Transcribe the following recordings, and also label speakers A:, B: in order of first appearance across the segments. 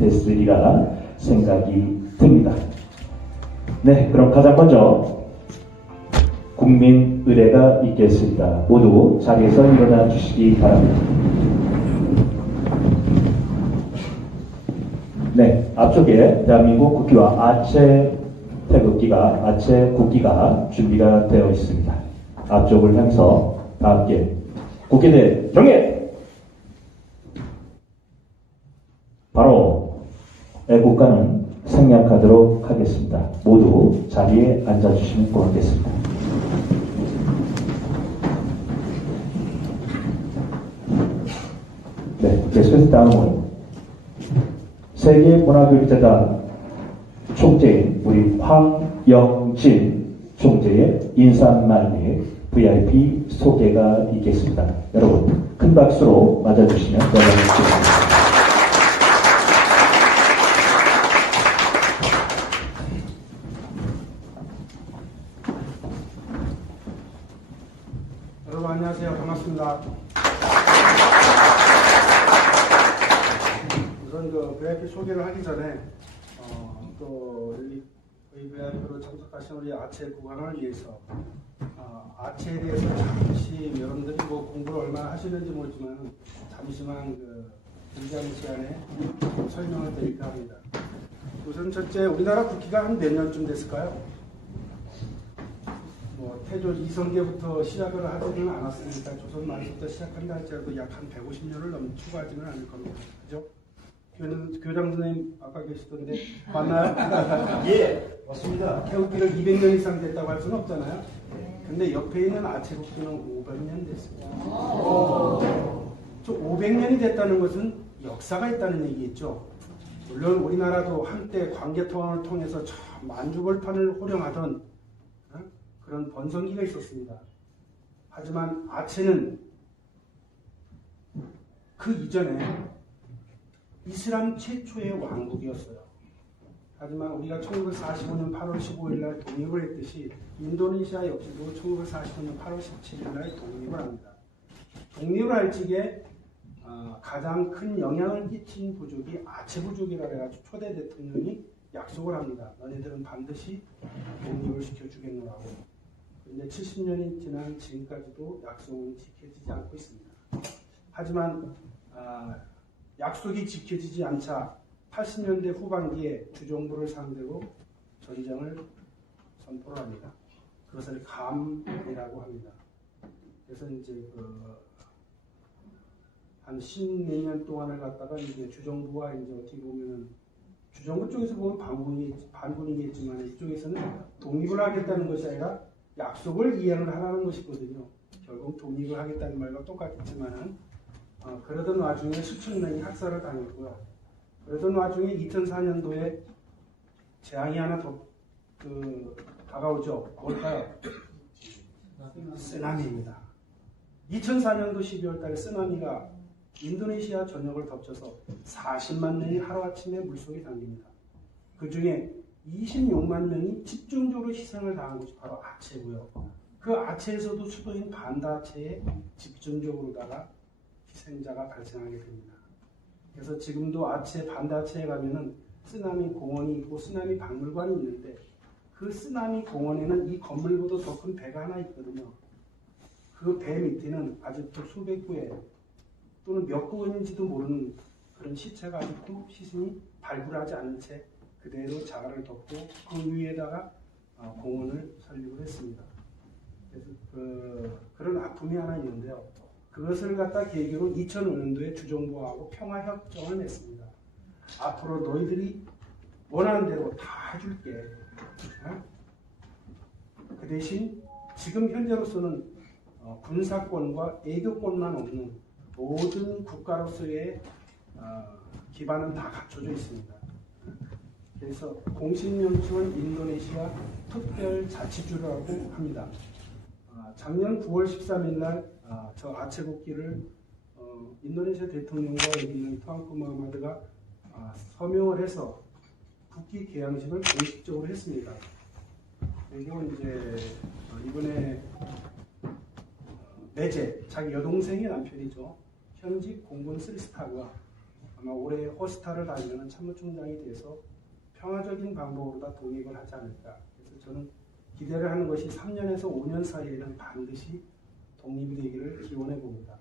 A: 됐으리라 생각이 듭니다. 네, 그럼 가장 먼저 국민 의례가 있겠습니다. 모두 자리에서 일어나 주시기 바랍니다. 네, 앞쪽에 대한민국 국기와 아체 태극기가, 아체 국기가 준비가 되어 있습니다. 앞쪽을 향해서 다 함께 국기대 경례! 바로 애 국가는 생략하도록 하겠습니다. 모두 자리에 앉아주시면 고맙겠습니다. 네, 계속해서 다음은 세계문화교류재단 총재인 우리 황영진 총재의 인사말 및 VIP 소개가 있겠습니다. 여러분 큰 박수로 맞아주시면 감사하겠습니다.
B: 여러분 안녕하세요. 반갑습니다. 우선 그 VIP 소개를 하기 전에 어, 또 여기 저희 VIP로 참석하신 우리 아체 구간을 위해서 어, 아체에 대해서 잠시 여러분들이 뭐 공부를 얼마나 하시는지 모르지만 잠시만 그 굉장한 시간에 좀 설명을 드릴까 합니다. 우선 첫째 우리나라 국기가 한 몇 년쯤 됐을까요? 뭐 태조 이성계부터 시작을 하지는 않았으니까 조선 말부터 시작한다 할지라도 약 한 150년을 넘 추가하지는 않을 겁니다. 그죠? 교장, 선생님 아까 계시던데 맞나요?
C: 예, 맞습니다.
B: 태국기를 200년 이상 됐다고 할 수는 없잖아요. 근데 옆에 있는 아체국기는 500년 됐습니다. 저 500년이 됐다는 것은 역사가 있다는 얘기겠죠. 물론 우리나라도 한때 관계통항을 통해서 저 만주벌판을 호령하던 어? 그런 번성기가 있었습니다. 하지만 아체는 그 이전에 이슬람 최초의 왕국이었어요. 하지만 우리가 1945년 8월 15일 날 독립을 했듯이 인도네시아 역시도 1945년 8월 17일 날 독립을 합니다. 독립을 할 적에 어, 가장 큰 영향을 끼친 부족이 아체 부족이라 해가지고 초대 대통령이 약속을 합니다. 너네들은 반드시 독립을 시켜주겠노라고. 근데 70년이 지난 지금까지도 약속은 지켜지지 않고 있습니다. 하지만 아, 약속이 지켜지지 않자 80년대 후반기에 주정부를 상대로 전쟁을 선포를 합니다. 그것을 감이라고 합니다. 그래서 이제 그 한 십몇 년 동안을 갖다가 이제 주정부와 이제 어떻게 보면은 주정부 쪽에서 보면 반군이 반군이겠지만 이쪽에서는 독립을 하겠다는 것이 아니라 약속을 이행을 하라는 것이거든요. 결국 독립을 하겠다는 말과 똑같지만은 어, 그러던 와중에 수천 명이 학살을 당했고요. 그러던 와중에 2004년도에 재앙이 하나 더 그, 다가오죠. 뭘까요? 쓰나미입니다. 2004년도 12월 달에 쓰나미가 인도네시아 전역을 덮쳐서 40만 명이 하루아침에 물속에 잠깁니다. 그 중에 26만 명이 집중적으로 희생을 당한 곳이 바로 아체고요. 그 아체에서도 수도인 반다체에 집중적으로다가 희생자가 발생하게 됩니다. 그래서 지금도 아체 반다체에 가면은 쓰나미 공원이 있고 쓰나미 박물관이 있는데 그 쓰나미 공원에는 이 건물보다 더 큰 배가 하나 있거든요. 그 배 밑에는 아직도 수백 구의 또는 몇 구인지도 모르는 그런 시체가 아직도 시신이 발굴하지 않은 채 그대로 자갈을 덮고 그 위에다가 어, 공원을 설립을 했습니다. 그래서 그, 그런 아픔이 하나 있는데요. 그것을 갖다 계기로 2005년도에 주정부하고 평화협정을 맺습니다. 앞으로 너희들이 원하는 대로 다 해줄게. 어? 그 대신 지금 현재로서는 어, 군사권과 애교권만 없는 모든 국가로서의 어, 기반은 다 갖춰져 있습니다. 그래서 공식 명칭은 인도네시아 특별자치주라고 합니다. 아, 작년 9월 13일 날 아, 저 아체국기를 어, 인도네시아 대통령과 여기 있는 투앙크 마하마드가 아, 서명을 해서 국기 개양식을 공식적으로 했습니다. 그리고 이제 어, 이번에 어, 매제 자기 여동생의 남편이죠. 현직 공군 쓰리스타가 아마 올해 호스타를 달리는 참모총장이 돼서 평화적인 방법으로 다 독립을 하지 않을까. 그래서 저는 기대를 하는 것이 3년에서 5년 사이에는 반드시 독립이 되기를 기원해 봅니다.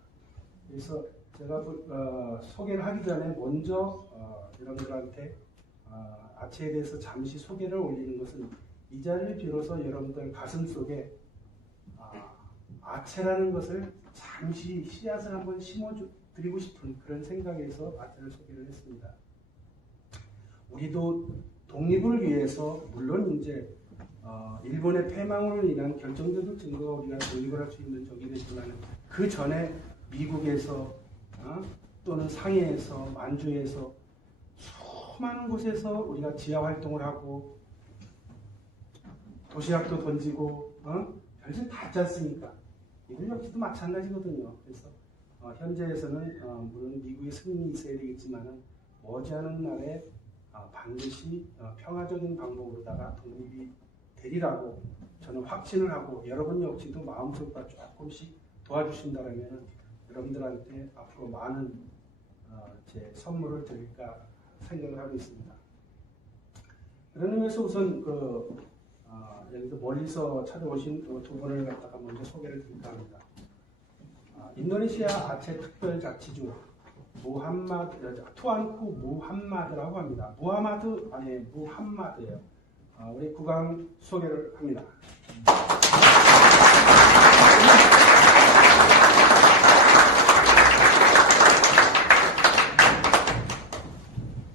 B: 그래서 제가 그, 어, 소개를 하기 전에 먼저 어, 여러분들한테 어, 아체에 대해서 잠시 소개를 올리는 것은 이 자리를 빌어서 여러분들 가슴 속에 아, 아체라는 것을 잠시 씨앗을 한번 심어드리고 싶은 그런 생각에서 아체를 소개를 했습니다. 우리도 독립을 위해서 물론 이제 어, 일본의 패망으로 인한 결정적인 증거가 우리가 독립을 할 수 있는 적이 되지만 그 전에 미국에서 어, 또는 상해에서 만주에서 수많은 곳에서 우리가 지하 활동을 하고 도시락도 던지고 어? 별짓 다 했지 않습니까? 이들 역시도 마찬가지거든요. 그래서 어, 현재에서는 어, 물론 미국의 승인이 있어야 되겠지만은 머지않은 날에 어, 반드시 어, 평화적인 방법으로다가 독립이 되리라고 저는 확신을 하고 여러분 역시도 마음속과 조금씩 도와주신다면 여러분들한테 앞으로 많은 어, 제 선물을 드릴까 생각을 하고 있습니다. 그런 의미에서 우선 그 어, 여기서 멀리서 찾아오신 그 두 분을 갖다가 먼저 소개를 드릴까 합니다. 아, 인도네시아 아체 특별자치주 무함마드 투안쿠 무함마드라고 합니다. 무하마드 아니 무함마드예요. 아, 우리 국왕 소개를 합니다.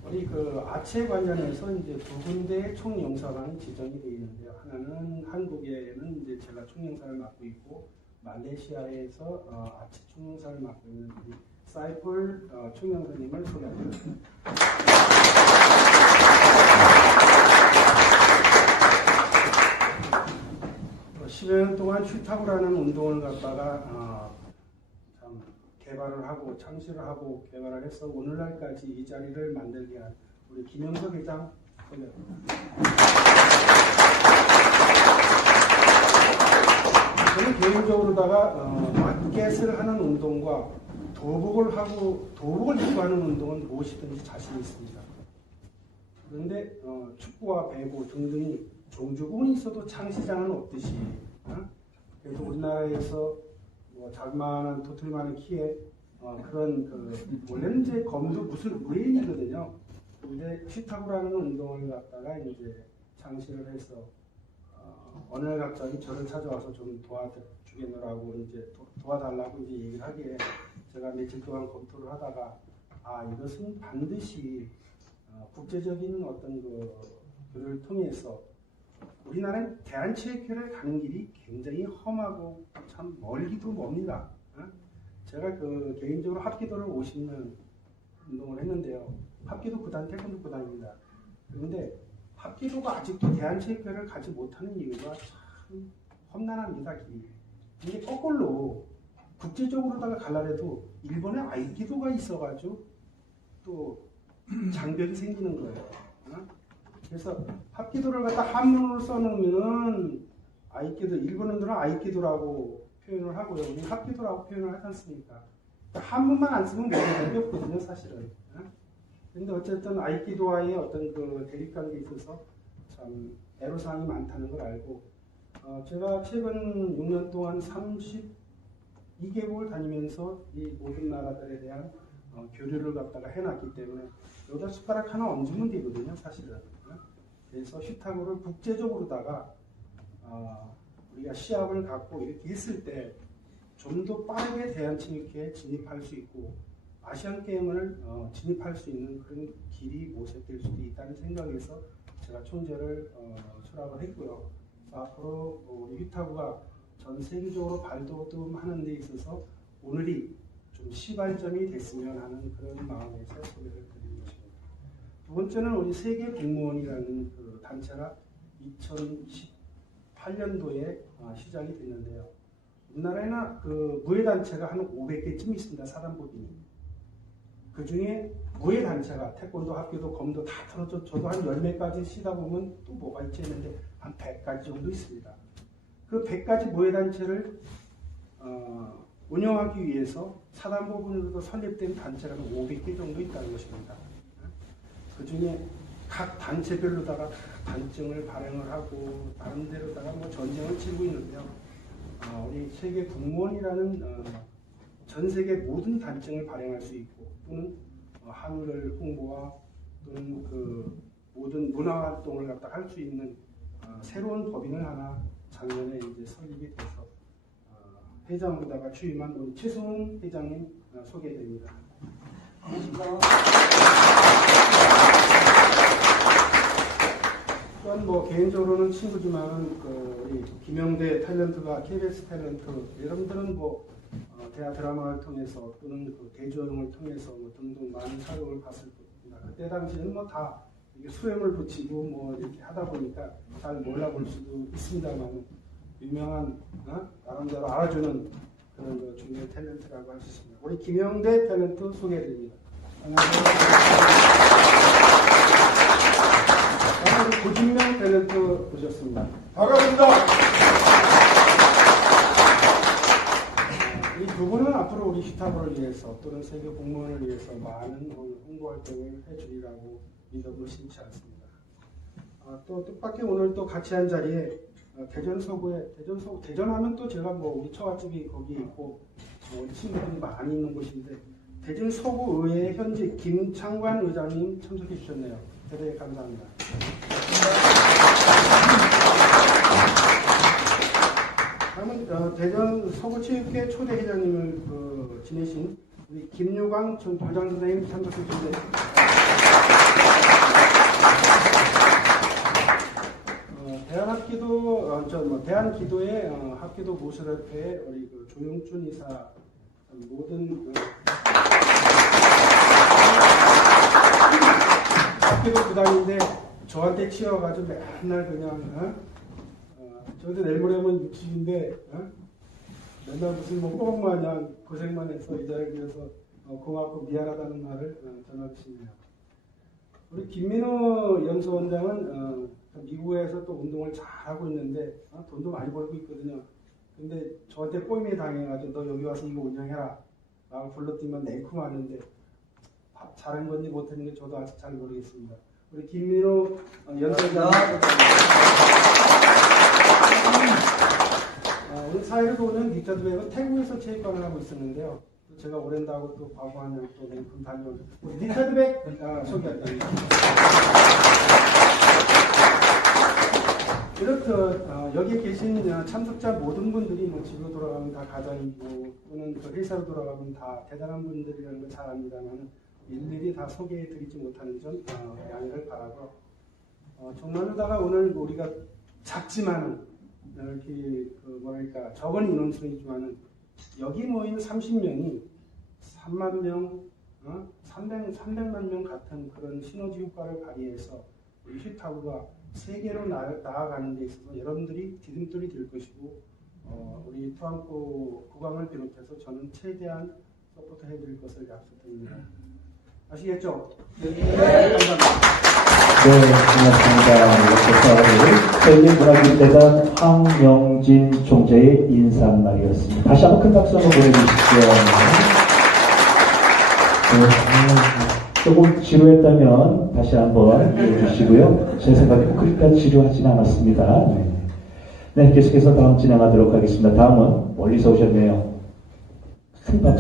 B: 우리 그 아체 관련해서 이제 두 군데의 총영사관이 지정이 되어 있는데요. 하나는 한국에는 이제 제가 총영사를 맡고 있고 말레이시아에서 어, 아체 총영사를 맡고 있는 우리 사이풀 어, 총영사님을 소개합니다. 어, 10여 슈타브라는 운동을 갖다가 어, 참 개발을 하고 창시를 하고 개발을 해서 오늘날까지 이 자리를 만들게 한 우리 김영석 회장 소개합니다. 저는 개인적으로다가 어, 마켓을 하는 운동과 도복을 하고 도복을 입고 하는 운동은 무엇이든지 자신이 있습니다. 그런데 어, 축구와 배구 등등이 종주국은 있어도 창시장은 없듯이 어? 그래서 우리나라에서 뭐 자그마한 도토리만한 키에 어, 그런 그 원래는 이제 검도 무슨 무예인이거든요. 근데 시타구라는 운동을 갖다가 이제 창시를 해서 어, 어느 날 갑자기 저를 찾아와서 좀 도와주겠노라고 이제 도, 도와달라고 이제 얘기를 하기에 제가 며칠 동안 검토를 하다가 아 이것은 반드시 어, 국제적인 어떤 그 글을 통해서 우리나라는 대한체육회를 가는 길이 굉장히 험하고 참 멀기도 멉니다. 어? 제가 그 개인적으로 합기도를 50년 운동을 했는데요. 합기도 구단 태권도 구단입니다. 그런데 합기도가 아직도 대한체육회를 가지 못하는 이유가 참 험난합니다. 길이. 이게 거꾸로 국제적으로다가 갈라래도 일본에 아이키도가 있어가지고 또 장벽이 생기는 거예요. 어? 그래서 합기도를 갖다 한문으로 써놓으면은 아이키도 일본인들은 아이키도라고 표현을 하고요. 우리는 합기도라고 표현을 하지 않습니까? 그러니까 한문만 안 쓰면 모르는 게 없거든요, 사실은. 어? 근데 어쨌든 아이키도와의 어떤 그 대립관계에 있어서 참 애로사항이 많다는 걸 알고 어, 제가 최근 6년 동안 32개국을 다니면서 이 모든 나라들에 대한 어, 교류를 갖다가 해놨기 때문에 여기다 숟가락 하나 얹으면 되거든요, 사실은. 어? 그래서 휘타고를 국제적으로다가 어, 우리가 시합을 갖고 이렇게 했을 때 좀 더 빠르게 대한체육회에 진입할 수 있고 아시안 게임을 어, 진입할 수 있는 그런 길이 모색될 수도 있다는 생각에서 제가 총재를 어, 수락을 했고요. 앞으로 어, 우리 휘타고가 전 세계적으로 발돋움하는 데 있어서 오늘이 좀 시발점이 됐으면 하는 그런 마음에서 소개를 것입니다. 두 번째는 우리 세계 공무원이라는 그 단체가 2018년도에 어, 시작이 됐는데요. 우리나라에는 그 무예 단체가 한 500개쯤 있습니다. 사단법인이. 그 중에 무예 단체가 태권도, 합기도, 검도 다 털어져 저도 한열몇 가지 쉬다 보면 또 뭐가 있지 했는데 한 100가지 정도 있습니다. 그 100가지 무예 단체를 어, 운영하기 위해서 사단법 부분으로도 설립된 단체가 500개 정도 있다는 것입니다. 그 중에 각 단체별로다가 단증을 발행을 하고 다른 데로다가 뭐 전쟁을 치르고 있는데요. 어, 우리 세계 국무원이라는 어, 전 세계 모든 단증을 발행할 수 있고 또는 어, 한글 홍보와 또는 그 모든 문화 활동을 갖다 할 수 있는 어, 새로운 법인을 하나 작년에 이제 설립이 돼서 어, 회장으로다가 취임한 우리 최승훈 회장님 어, 소개됩니다. 또한 뭐 개인적으로는 친구지만은 그 김영대 탤런트가 KBS 탤런트 여러분들은 뭐 어, 대화 드라마를 통해서 또는 그 대조영을 통해서 뭐 등등 많은 사용을 봤을 겁니다. 그때 당시에는 뭐 다 수염을 붙이고 뭐 이렇게 하다 보니까 잘 몰라볼 수도 있습니다만 유명한 어? 나름대로 알아주는 그런 그 중요한 탤런트라고 할 수 있습니다. 우리 김영대 탤런트 소개해드립니다. 안녕하세요. 다음으로 고진명 탤런트 오셨습니다.
C: 반갑습니다.
B: 이 두 분은 앞으로 우리 히타브를 위해서 또는 세계 공무원을 위해서 많은 홍보 활동을 해주리라고 믿음을 심치 않습니다. 아, 또 뜻밖의 오늘 또 같이 한 자리에 어, 대전 서구에 대전 서구 대전 하면 또 제가 뭐 우리 처갓집이 거기에 있고 뭐 친구들이 많이 있는 곳인데 대전 서구 의회 현재 김창관 의장님 참석해 주셨네요. 대단히 감사합니다. 다음은 어, 대전 서구체육회 초대 회장님을 그, 지내신 우리 김유광 전 부장 선생님 참석해 주신데 어, 대한합기도 어, 저뭐 대한기도의 어, 합기도 모술협회 우리 그 조용춘 이사 모든 그, 합기도 부장인데 저한테 치여가지고 맨날 그냥 어? 어, 저도 내일 모레면 60인데 어? 맨날 무슨 뭐 꽁마냥 고생만 해서 이 자리에 비해서 어, 고맙고 미안하다는 말을 어, 전하고 싶네요. 우리 김민호 연수원장은 어, 미국에서 또 운동을 잘하고 있는데 어, 돈도 많이 벌고 있거든요. 근데 저한테 꼬임에 당해가지고 너 여기 와서 이거 운영해라 라고 내고 마는데 바- 잘한 건지 못한 건지 저도 아직 잘 모르겠습니다. 우리 김민호 어, 연수원장 어, 오늘 사회를 보는 니타드백은 태국에서 체육관을 하고 있었는데요. 또 제가 오랜다고 또 과거하면 또 랭큼 다녀온 우리 니타드백 아, 소개할게요. 이렇듯 어, 여기 계신 어, 참석자 모든 분들이 뭐 집으로 돌아가면 다 가장이고 또는 그 회사로 돌아가면 다 대단한 분들이라는 걸 잘 압니다만 일일이 다 소개해드리지 못하는 점 어, 양해를 바라고 어, 정말 로다가 오늘 우리가 작지만은 이렇게 그 뭐랄까 적은 인원수이지만은 여기 모인 30명이 3만 명, 어? 300, 300만 명 같은 그런 시너지 효과를 발휘해서 우리 휘타브가 세계로 나, 나아가는 데 있어서 여러분들이 디딤돌이 될 것이고 어, 우리 토안코 국왕을 비롯해서 저는 최대한 서포트 해드릴 것을 약속드립니다. 아시겠죠? 네. 감사합니다.
A: 네, 고맙습니다. 이렇게 세계문화기대단 황영진 총재의 인사말이었습니다. 다시 한번 큰 박수 한번 보내주십시오. 네, 아, 조금 지루했다면 다시 한번 해주시고요. 제 생각에 그렇게 지루하진 않았습니다. 네. 네, 계속해서 다음 진행하도록 하겠습니다. 다음은 멀리서 오셨네요. 큰 박수.